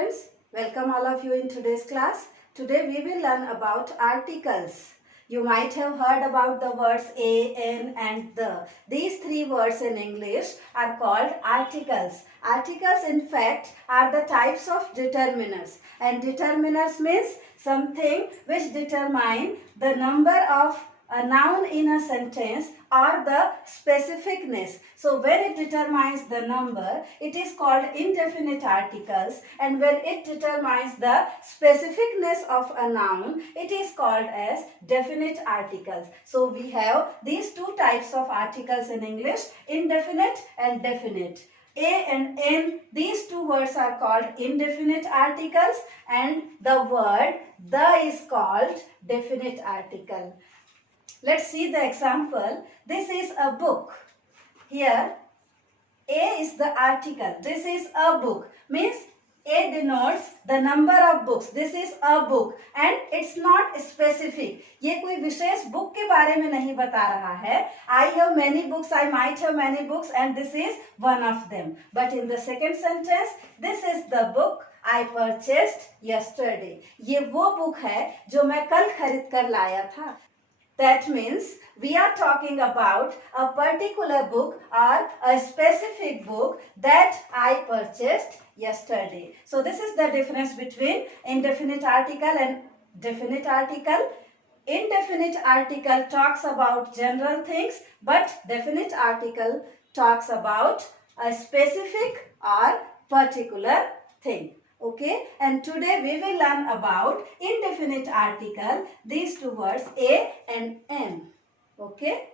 students, welcome all of you in today's class. Today we will learn about articles. You might have heard about the words a, an and the. These three words in English are called articles. Articles in fact are the types of determiners, and determiners means something which determine the number of a noun in a sentence or the specificness. So when it determines the number, it is called indefinite articles, and when it determines the specificness of a noun, it is called as definite articles. So we have these two types of articles in English, indefinite and definite. A and N, these two words are called indefinite articles, and the word the is called definite article. Let's see the example. This is a book. Here, A is the article. This is a book. Means A denotes the number of books. This is a book and it's not specific. ये कोई विशेष book के बारे में नहीं बता रहा है. I have many books, I might have many books and this is one of them. But in the second sentence, this is the book I purchased yesterday. ये वो book है जो मैं कल खरीद कर लाया था. That means we are talking about a particular book or a specific book that I purchased yesterday. So this is the difference between indefinite article and definite article. Indefinite article talks about general things, but definite article talks about a specific or particular thing. Okay, and today we will learn about indefinite article, these two words a and n. Okay,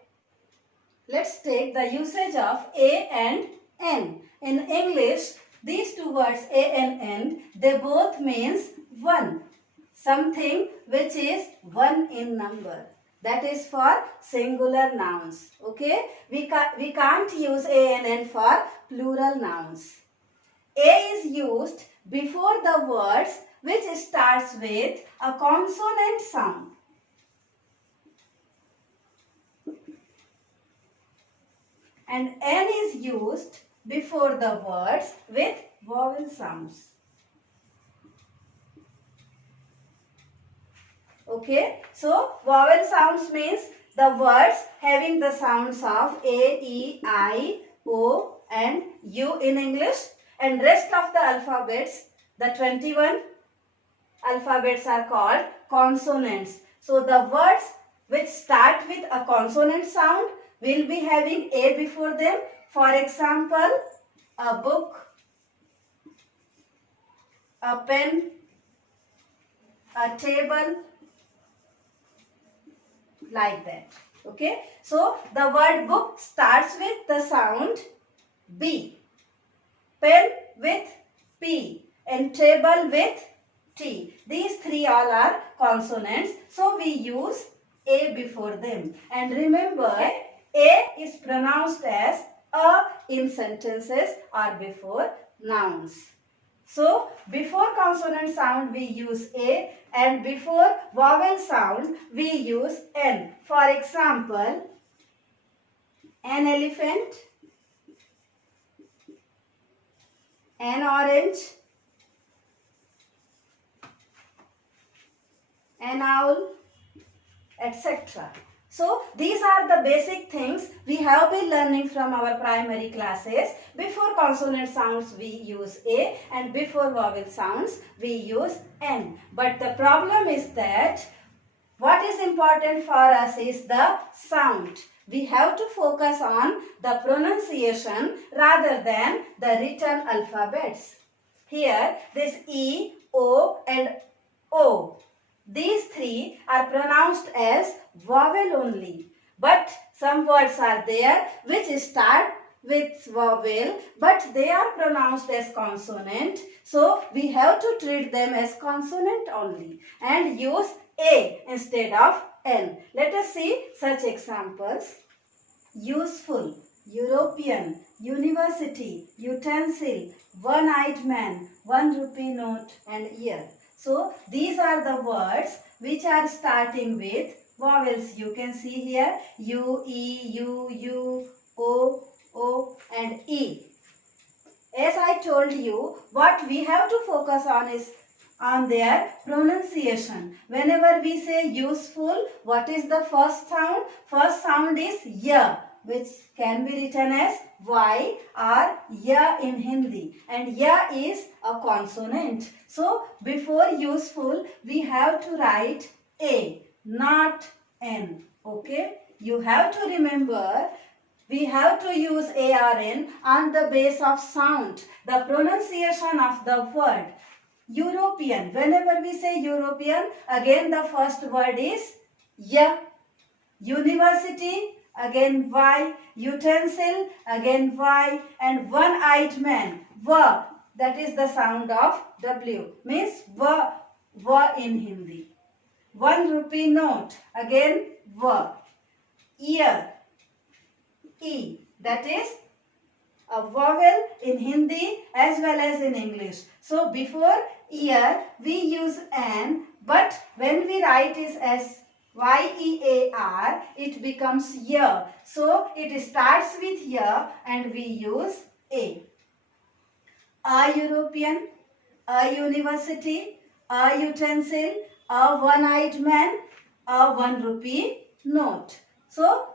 let's take the usage of a and n. In English, these two words a and n, they both means one, something which is one in number. That is for singular nouns. Okay, we can't use a and n for plural nouns. A is used before the words which starts with a consonant sound. And N is used before the words with vowel sounds. Okay, so vowel sounds means the words having the sounds of A, E, I, O and U in English. And rest of the alphabets, the 21 alphabets are called consonants. So the words which start with a consonant sound will be having A before them. For example, a book, a pen, a table, like that. Okay. So the word book starts with the sound B. Pen with P and table with T. These three all are consonants. So we use A before them. And remember, A is pronounced as A in sentences or before nouns. So before consonant sound we use A, and before vowel sound we use N. For example, an elephant, an orange, an owl, etc. So these are the basic things we have been learning from our primary classes. Before consonant sounds we use A, and before vowel sounds we use N. But the problem is that what is important for us is the sound. We have to focus on the pronunciation rather than the written alphabets. Here, this E, O and O. These three are pronounced as vowel only. But some words are there which start with vowel, but they are pronounced as consonant. So, we have to treat them as consonant only and use A instead of N. Let us see such examples. Useful, European, university, utensil, one-eyed man, 1 rupee note and year. So these are the words which are starting with vowels. You can see here U, E, U, U, O, O and E. as I told you, what we have to focus on is on their pronunciation. Whenever we say useful, what is the first sound? First sound is ya, which can be written as Y or ya in Hindi. And ya is a consonant. So, before useful, we have to write A, not N. Okay? You have to remember, we have to use A or N on the base of sound, the pronunciation of the word. European. Whenever we say European, again the first word is ya. University, again Y. Utensil, again Y. And one-eyed man, V. That is the sound of W. Means V in Hindi. 1 rupee note, again V. Ear, E. That is a vowel in Hindi as well as in English. So before ear we use N, but when we write it as Y-E-A-R, it becomes year. So it starts with year and we use A. A European, a university, a utensil, a one-eyed man, a 1 rupee note. So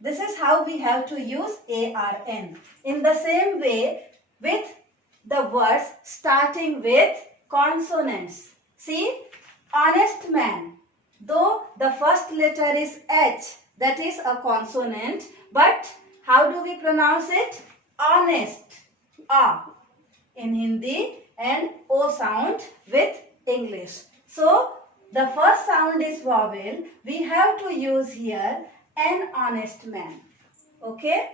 this is how we have to use A or N. In the same way, with the words starting with consonants. See, honest man. Though the first letter is H, that is a consonant, but how do we pronounce it? Honest. A in Hindi and O sound with English. So, the first sound is vowel. We have to use here an honest man. Okay?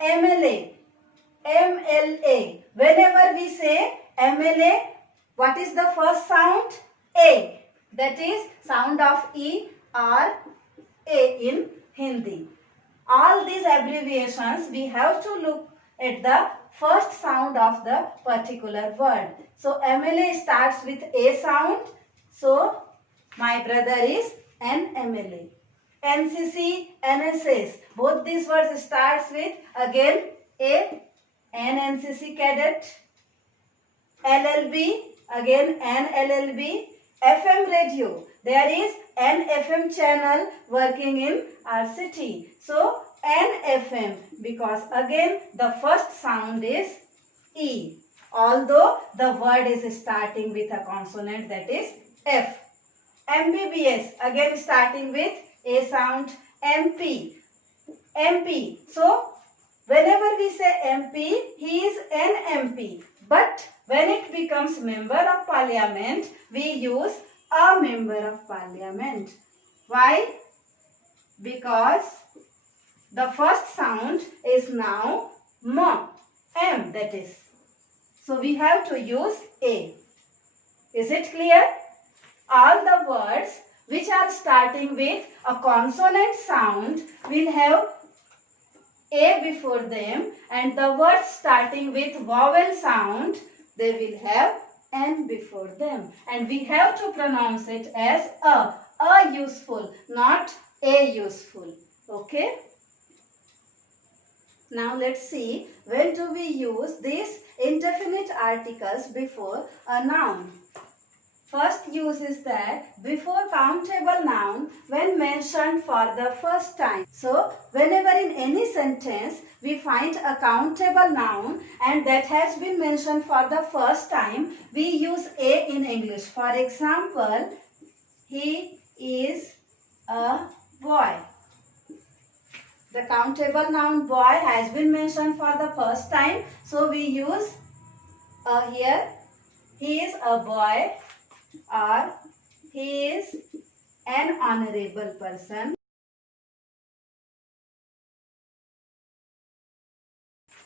MLA. MLA. Whenever we say MLA, what is the first sound? A. That is sound of E or A in Hindi. All these abbreviations, we have to look at the first sound of the particular word. So, MLA starts with A sound. So, my brother is an MLA. NCC, NSS, both these words starts with again A, an NCC cadet. LLB, again an LLB. FM radio, there is an FM channel working in our city. So, an FM, because again the first sound is E, although the word is starting with a consonant, that is F. MBBS, again starting with A sound. MP, MP. So, whenever we say MP, he is an MP. But when it becomes member of parliament, we use a member of parliament. Why? Because the first sound is now M, that is. So, we have to use A. Is it clear? All the words which are starting with a consonant sound will have A before them, and the words starting with vowel sound, they will have N before them. And we have to pronounce it as a useful, not A useful. Okay? Now let's see, when do we use these indefinite articles before a noun? First use is that before countable noun when mentioned for the first time. So, whenever in any sentence we find a countable noun and that has been mentioned for the first time, we use A in English. For example, he is a boy. The countable noun boy has been mentioned for the first time. So, we use here, he is a boy, or he is an honorable person.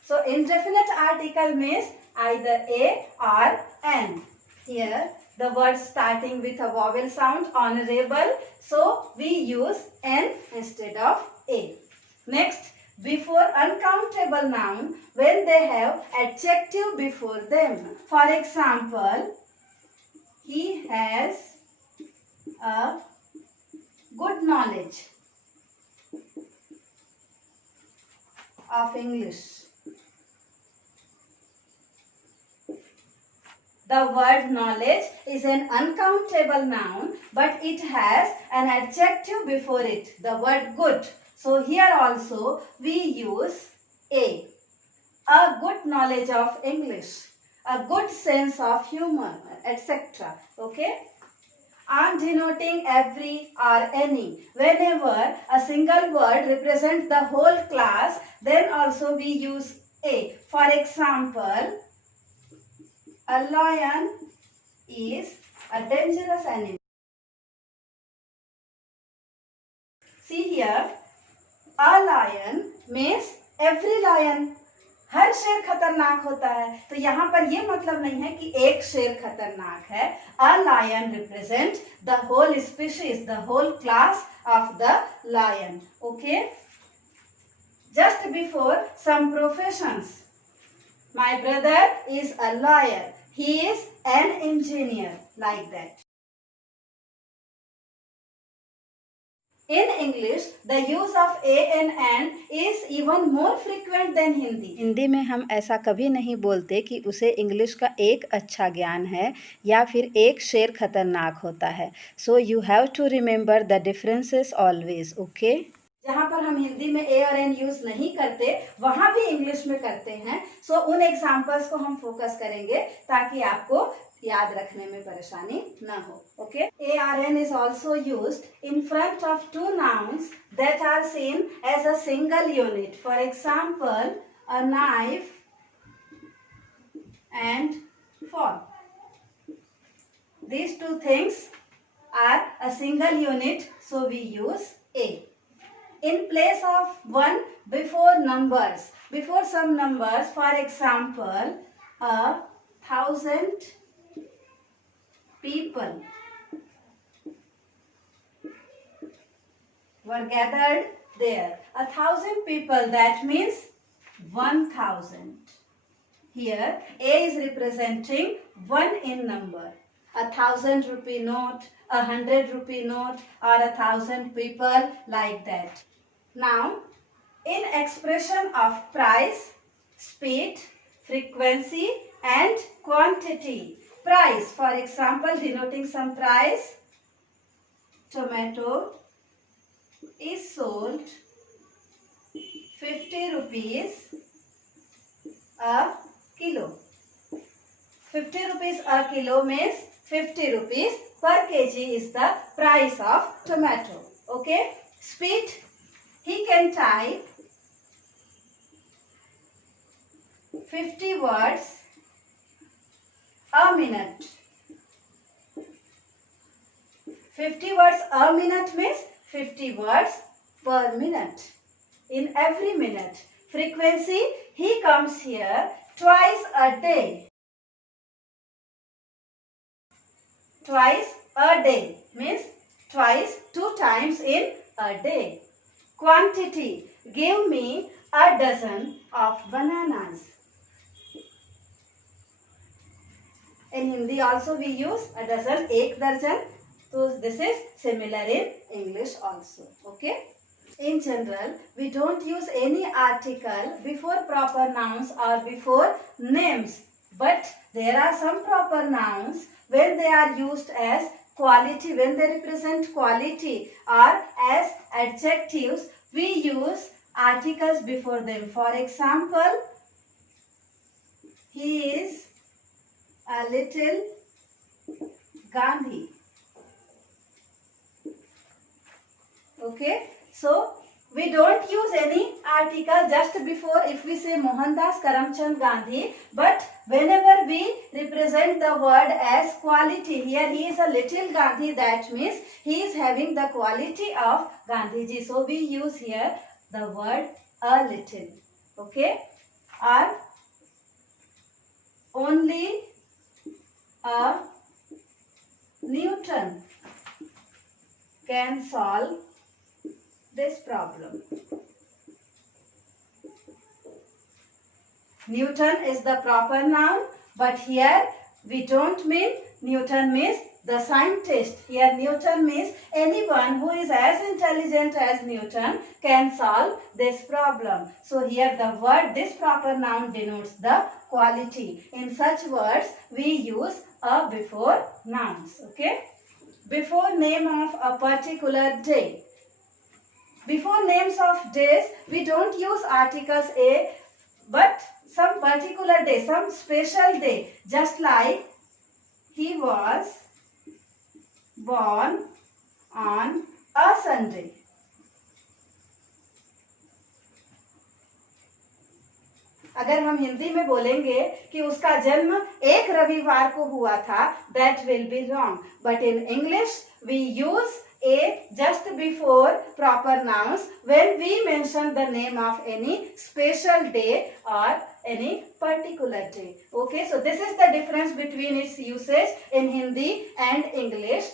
So, indefinite article means either A or N. Here, the word starting with a vowel sound, honorable. So, we use N instead of A. Next, before uncountable noun, when they have adjective before them. For example, he has a good knowledge of English. The word knowledge is an uncountable noun, but it has an adjective before it, the word good. So here also we use a good knowledge of English, a good sense of humor, etc. Okay? On denoting every or any. Whenever a single word represents the whole class, then also we use a. For example, a lion is a dangerous animal. See here, a lion means every lion. हर शेर खतरनाक होता है, तो यहाँ पर ये मतलब नहीं है कि एक शेर खतरनाक है. A lion represents the whole species, the whole class of the lion. Okay? Just before some professions. My brother is a lawyer. He is an engineer. Like that. In English, the use of a and is even more frequent than Hindi. Hindi में हम ऐसा कभी नहीं बोलते कि उसे English का एक अच्छा ज्ञान है या फिर एक शेर खतरनाक होता है. So you have to remember the differences always. Okay? जहाँ पर हम हिंदी में ए और एन यूज नहीं करते, वहाँ भी इंग्लिश में करते हैं. सो उन एग्जाम्पल्स को हम फोकस करेंगे ताकि आपको याद रखने में परेशानी न हो. Okay? A or an is also used in front of two nouns that are seen as a single unit. For example, a knife and fork. These two things are a single unit, so we use a. In place of one before numbers, before some numbers, for example, 1,000 people were gathered there. 1,000 people, that means 1,000. Here a is representing 1 in number. 1,000 rupee note, 100 rupee note, or 1,000 people, like that. Now, in expression of price, speed, frequency and quantity. Price, for example, denoting some price. Tomato is sold 50 rupees a kilo. 50 rupees a kilo means 50 rupees per kg is the price of tomato. Okay? Speed, he can type 50 words a minute. 50 words a minute means 50 words per minute. In every minute. Frequency, he comes here twice a day. Twice a day means twice, 2 times in a day. Quantity, give me a dozen of bananas. In Hindi also we use a dozen, ek darjan. So this is similar in English also. Okay? In general, we don't use any article before proper nouns or before names. But there are some proper nouns when they are used as quality, when they represent quality or as adjectives, we use articles before them. For example, he is a little Gandhi. Okay? So, we don't use any article just before if we say Mohandas Karamchand Gandhi, but whenever we represent the word as quality, here he is a little Gandhi, that means he is having the quality of Gandhiji. So, we use here the word a little. Okay? Or only a Newton can solve this problem. Newton is the proper noun, but here we don't mean Newton means the scientist. Here Newton means anyone who is as intelligent as Newton can solve this problem. So here the word, this proper noun denotes the quality. In such words we use a before nouns. Okay. Before name of a particular day. Before names of days we don't use articles a, but some particular day, some special day, just like he was born on a Sunday. अगर हम हिंदी में बोलेंगे कि उसका जन्म एक रविवार को हुआ था, that will be wrong. But in English we use a just before proper nouns when we mention the name of any special day or any particular day. Okay, so this is the difference between its usage in Hindi and English.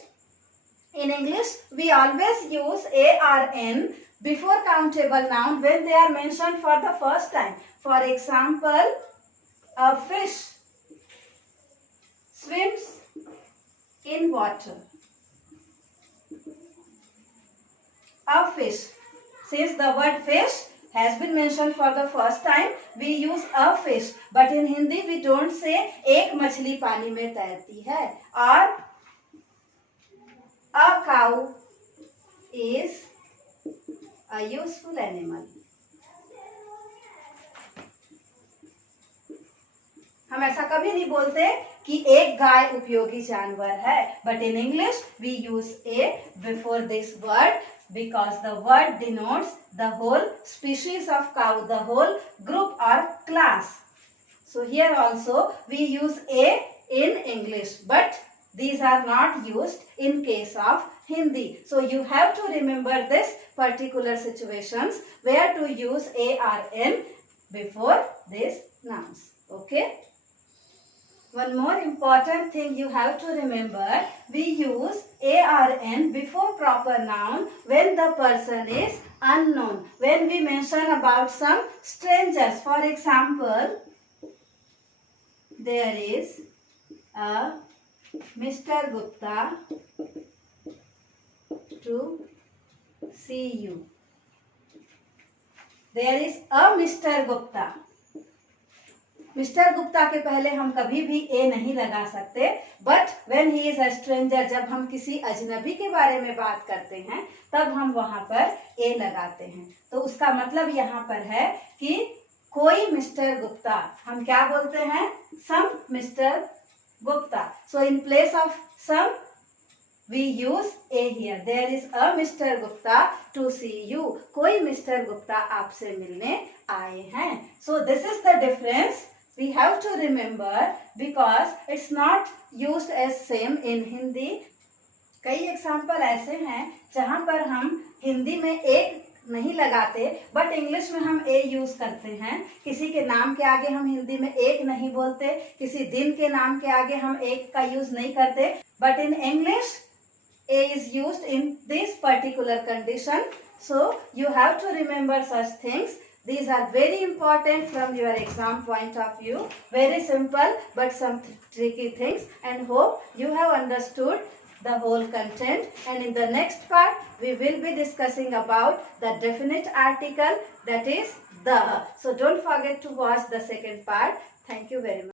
In English we always use a or n before countable noun when they are mentioned for the first time. For example, a fish swims in water. A fish. Since the word fish has been mentioned for the first time, we use a fish. But in Hindi we don't say एक मछली पानी में तैरती है. Or a cow is a useful animal. हम ऐसा कभी नहीं बोलते कि एक गाय उपयोगी जानवर है. But in English we use a before this word because the word denotes the whole species of cow, the whole group or class. So here also we use a in English, but these are not used in case of Hindi. So you have to remember this particular situations where to use a or n before these nouns. Okay. One more important thing you have to remember, we use a or n before proper noun when the person is unknown. When we mention about some strangers, for example, there is a Mr. Gupta to see you. There is a Mr. Gupta. Mister Gupta के पहले हम कभी भी ए नहीं लगा सकते, but when he is a stranger, जब हम किसी अजनबी के बारे में बात करते हैं तब हम वहां पर ए लगाते हैं. तो उसका मतलब यहाँ पर है कि कोई मिस्टर गुप्ता, हम क्या बोलते हैं, sum Mr Gupta. So in place of sum we use a here. There is a Mr. Gupta to see you. कोई मिस्टर गुप्ता आपसे मिलने आए हैं. So this is the difference we have to remember because it's not used as same in Hindi. कई example ऐसे हैं जहां पर हम हिंदी में एक नहीं लगाते बट इंग्लिश में हम ए यूज करते हैं. किसी के नाम के आगे हम हिंदी में एक नहीं बोलते, किसी दिन के नाम के आगे हम एक का यूज नहीं करते, but in English a is used in this particular condition. So you have to remember such things. These are very important from your exam point of view. Very simple but some tricky things, and hope you have understood the whole content. And in the next part we will be discussing about the definite article, that is the. So don't forget to watch the second part. Thank you very much.